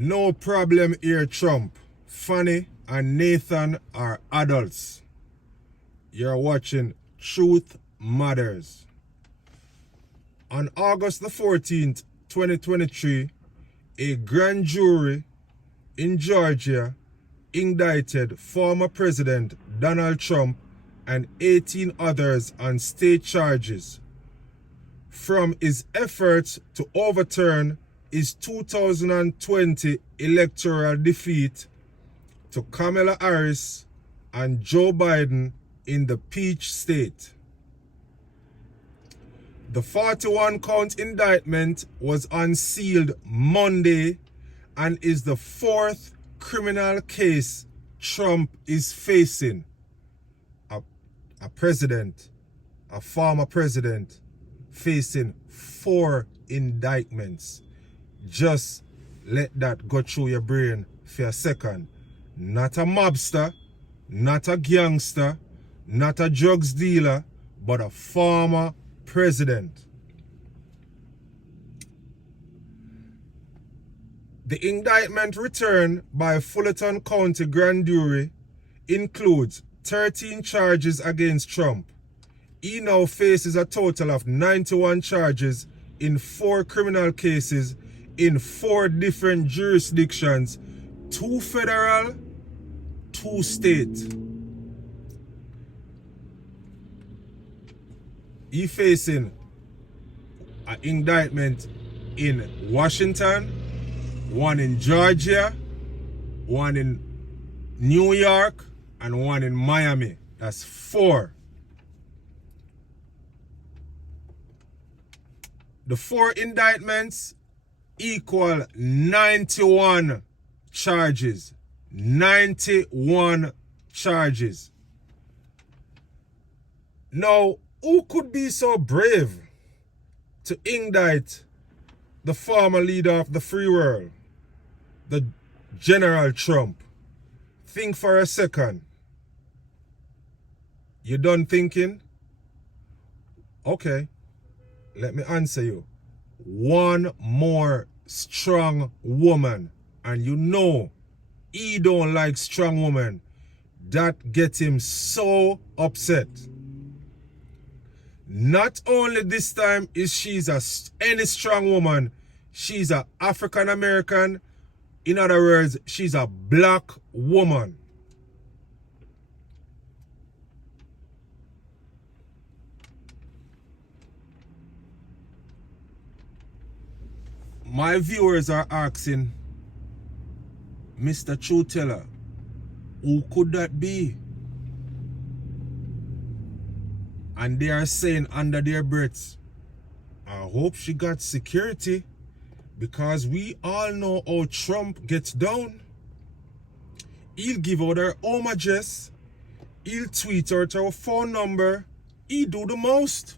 No problem here, Trump. Fanny and Nathan are adults. You're watching Truth Matters. On August the 14th, 2023, a grand jury in Georgia indicted former President Donald Trump and 18 others on state charges from his efforts to overturn his 2020 electoral defeat to Kamala Harris and Joe Biden in the Peach State. The 41-count indictment was unsealed Monday and is the fourth criminal case Trump is facing. A former president, facing 4 indictments. Just let that go through your brain for a second. Not a mobster, not a gangster, not a drugs dealer, but a former president. The indictment returned by Fulton County Grand Jury includes 13 charges against Trump. He now faces a total of 91 charges in 4 criminal cases in 4 different jurisdictions, 2 federal, 2 state. He facing an indictment in Washington, one in Georgia, one in New York, and one in Miami. That's 4. The 4 indictments equal 91 charges. 91 charges. Now, who could be so brave to indict the former leader of the free world, the General Trump? Think for a second. You done thinking? Okay, let me answer you. One more strong woman, and you know he don't like strong women. That gets him so upset. Not only this time is she's any strong woman, she's an African American. In other words, she's a black woman. My viewers are asking, Mr. Truteller, who could that be? And they are saying under their breaths, I hope she got security, because we all know how Trump gets down. He'll give out her home address, he'll tweet out her phone number, he do the most.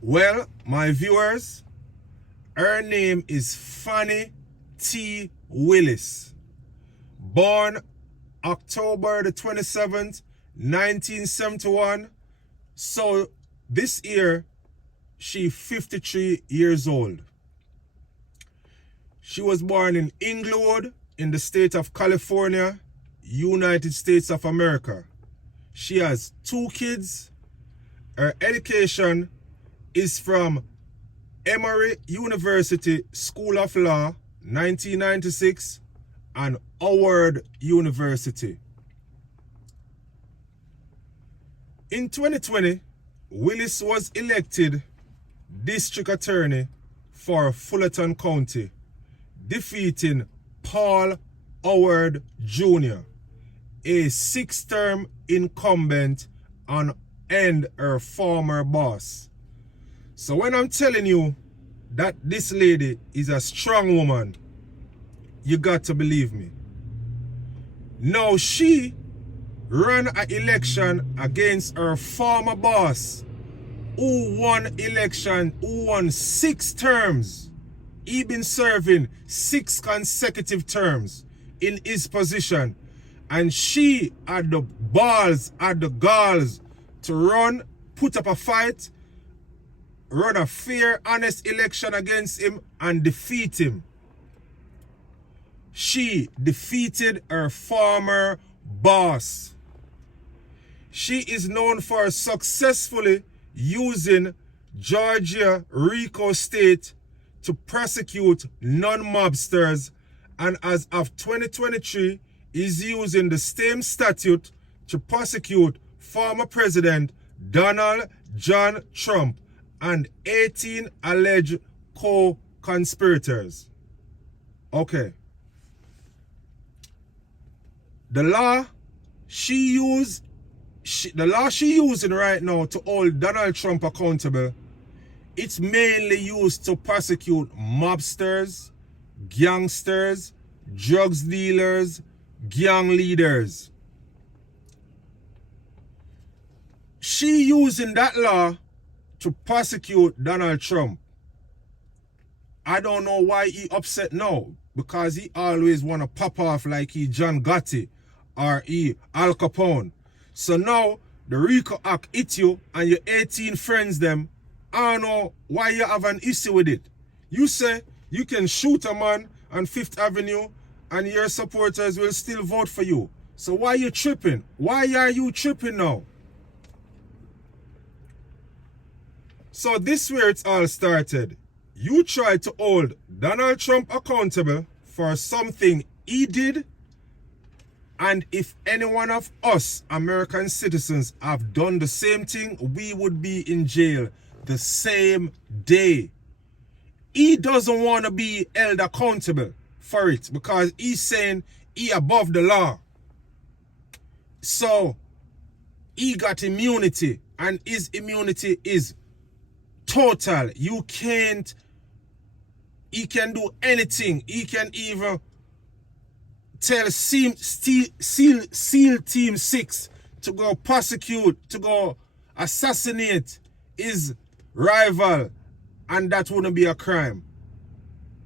Well, my viewers, her name is Fani T. Willis. Born October the 27th, 1971. So this year, she's 53 years old. She was born in Inglewood in the state of California, United States of America. She has 2 kids. Her education is from Emory University School of Law, 1996, and Howard University. In 2020, Willis was elected district attorney for Fulton County, defeating Paul Howard Jr., a 6-term incumbent and her former boss. So when I'm telling you that this lady is a strong woman, you got to believe me. Now she ran an election against her former boss, who won 6 terms. He been serving 6 consecutive terms in his position. And she had the balls, had the galls to run, put up a fight, run a fair, honest election against him and defeat him. She defeated her former boss. She is known for successfully using Georgia RICO state to prosecute non-mobsters, and as of 2023 is using the same statute to prosecute former President Donald John Trump and 18 alleged co-conspirators. Okay. The law she using right now to hold Donald Trump accountable, it's mainly used to prosecute mobsters, gangsters, drugs dealers, gang leaders. She using that law to prosecute Donald Trump. I don't know why he upset now, because he always want to pop off like he John Gotti or he Al Capone. So now the RICO Act hit you and your 18 friends them. I don't know why you have an issue with it. You say you can shoot a man on 5th Avenue and your supporters will still vote for you. So why are you tripping? Why are you tripping now? So this is where it all started. You tried to hold Donald Trump accountable for something he did, and if any one of us American citizens have done the same thing, we would be in jail the same day. He doesn't want to be held accountable for it because he's saying he above the law. So he got immunity, and his immunity is total. You can't, he can do anything. He can even tell SEAL Team 6 to go prosecute, to go assassinate his rival, and that wouldn't be a crime.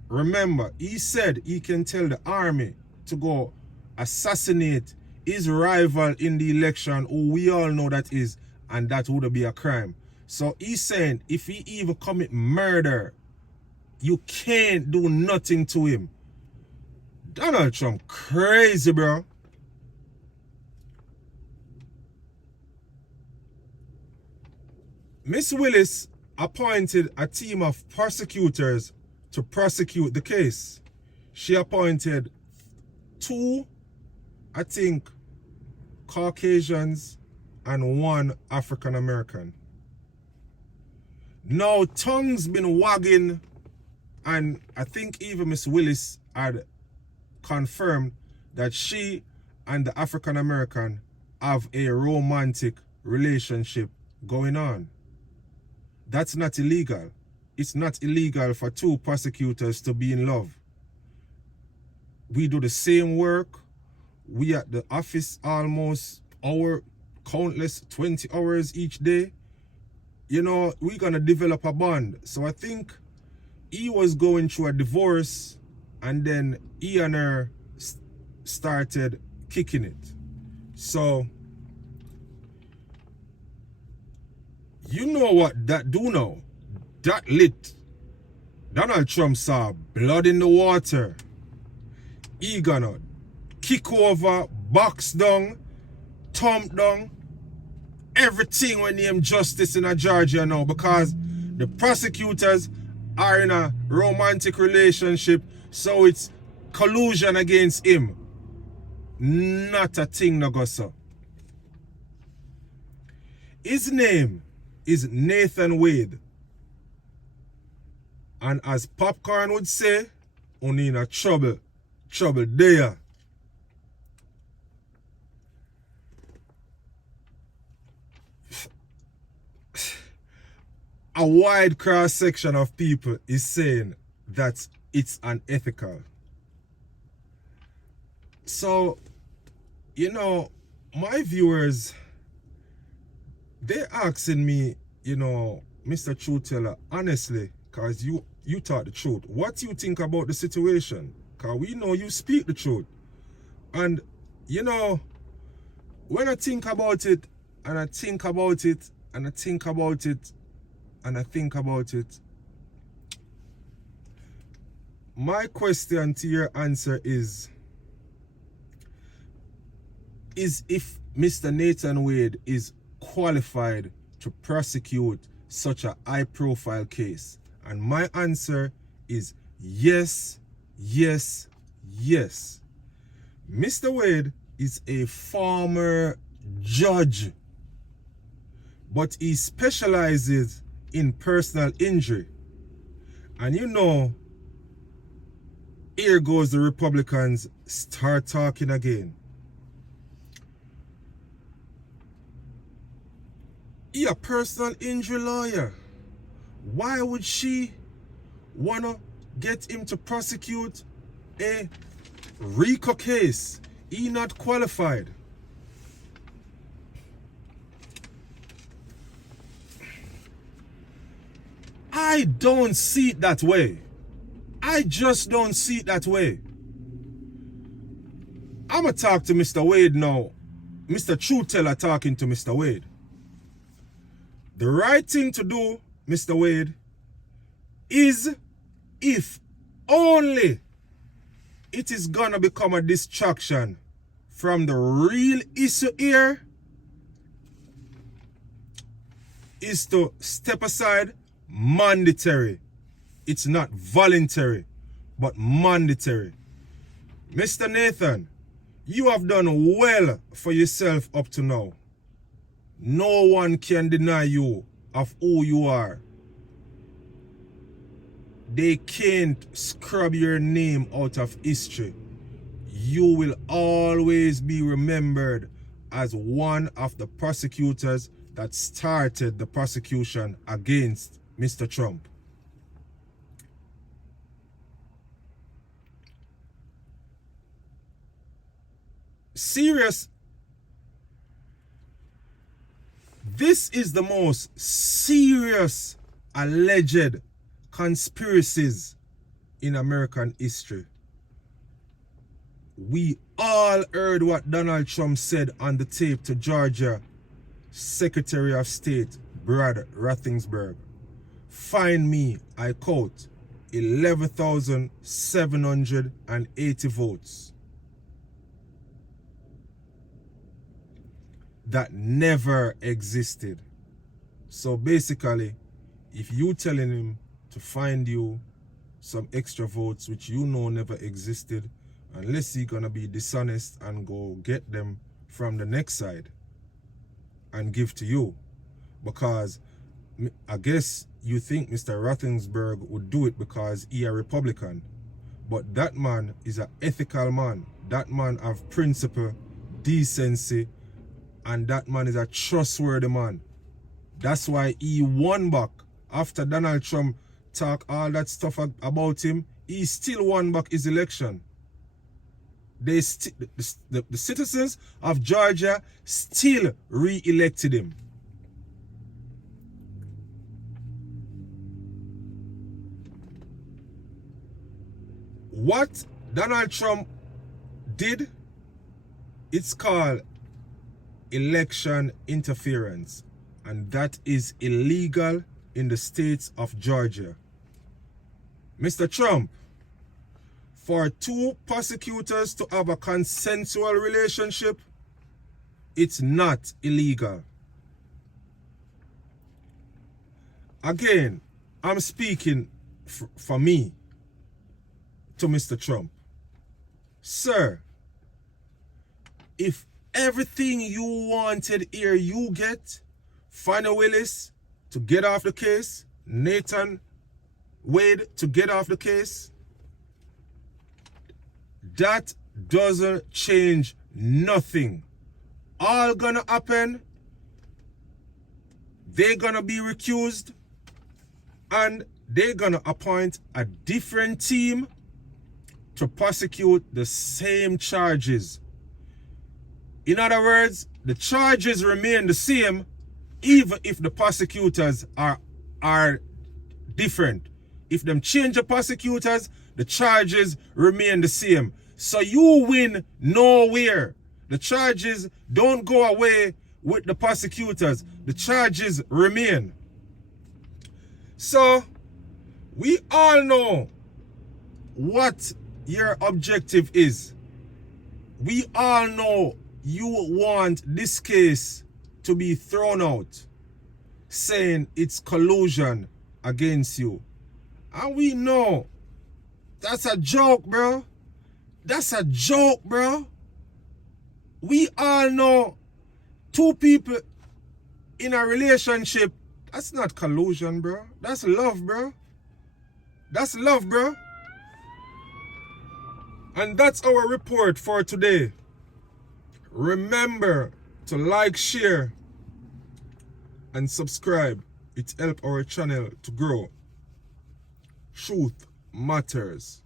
Remember, he said he can tell the army to go assassinate his rival in the election, who we all know that is, and that wouldn't be a crime. So he's saying if he even commit murder, you can't do nothing to him. Donald Trump crazy, bro. Miss Willis appointed a team of prosecutors to prosecute the case. She appointed 2, I think, Caucasians and 1 African American. Now, tongue's been wagging, and I think even Miss Willis had confirmed that she and the African American have a romantic relationship going on. That's not illegal. It's not illegal for 2 prosecutors to be in love. We do the same work. We at the office almost countless 20 hours each day. You know, we're gonna develop a bond. So I think he was going through a divorce, and then he and her started kicking it. So you know what that do now? That lit. Donald Trump saw blood in the water. He gonna kick over, box down, thump down, everything when named justice in Georgia now, because the prosecutors are in a romantic relationship, so it's collusion against him. Not a thing no go so. His name is Nathan Wade. And as Popcorn would say, only in a trouble there. A wide cross section of people is saying that it's unethical. So, you know, my viewers, they're asking me, you know, Mr. Truth Teller, honestly, because you taught the truth, what do you think about the situation? Because we know you speak the truth. And, you know, when I think about it, and I think about it, and I think about it, and I think about it, my question to your answer is if Mr. Nathan Wade is qualified to prosecute such a high-profile case. And my answer is yes, yes, yes. Mr. Wade is a former judge, but he specializes in personal injury. And you know, here goes the Republicans start talking again. He a personal injury lawyer. Why would she wanna get him to prosecute a RICO case? He not qualified. I don't see it that way. I just don't see it that way. I'ma talk to Mr. Wade now. Mr. Truteller talking to Mr. Wade. The right thing to do, Mr. Wade, is if only it is gonna become a distraction from the real issue here, is to step aside mandatory. It's not voluntary, but mandatory. Mr. Nathan, you have done well for yourself up to now. No one can deny you of who you are. They can't scrub your name out of history. You will always be remembered as one of the prosecutors that started the prosecution against Mr. Trump. Serious. This is the most serious alleged conspiracies in American history. We all heard what Donald Trump said on the tape to Georgia Secretary of State Brad Raffensperger. Find me, I quote, 11,780 votes. That never existed. So basically, if you telling him to find you some extra votes which you know never existed, unless he's gonna be dishonest and go get them from the next side and give to you, because I guess you think Mr. Raffensperger would do it because he a Republican, but that man is an ethical man. That man have principle, decency, and that man is a trustworthy man. That's why he won back. After Donald Trump talk all that stuff about him, he still won back his election. The citizens of Georgia still re-elected him. What Donald Trump did, it's called election interference, and that is illegal in the state of Georgia. Mr. Trump, for two prosecutors to have a consensual relationship, it's not illegal. Again, I'm speaking for me to Mr. Trump. Sir, if everything you wanted here you get, Fani Willis to get off the case, Nathan Wade to get off the case, that doesn't change nothing. All gonna happen, they're gonna be recused, and they're gonna appoint a different team to prosecute the same charges. In other words, the charges remain the same even if the prosecutors are different. If them change the prosecutors, the charges remain the same. So you win nowhere. The charges don't go away with the prosecutors. The charges remain. So, we all know what your objective is. We all know you want this case to be thrown out, saying it's collusion against you. And we know that's a joke, bro. That's a joke, bro. We all know two people in a relationship, that's not collusion, bro. That's love, bro. That's love, bro. And that's our report for today. Remember to like, share, and subscribe. It helps our channel to grow. Truth matters.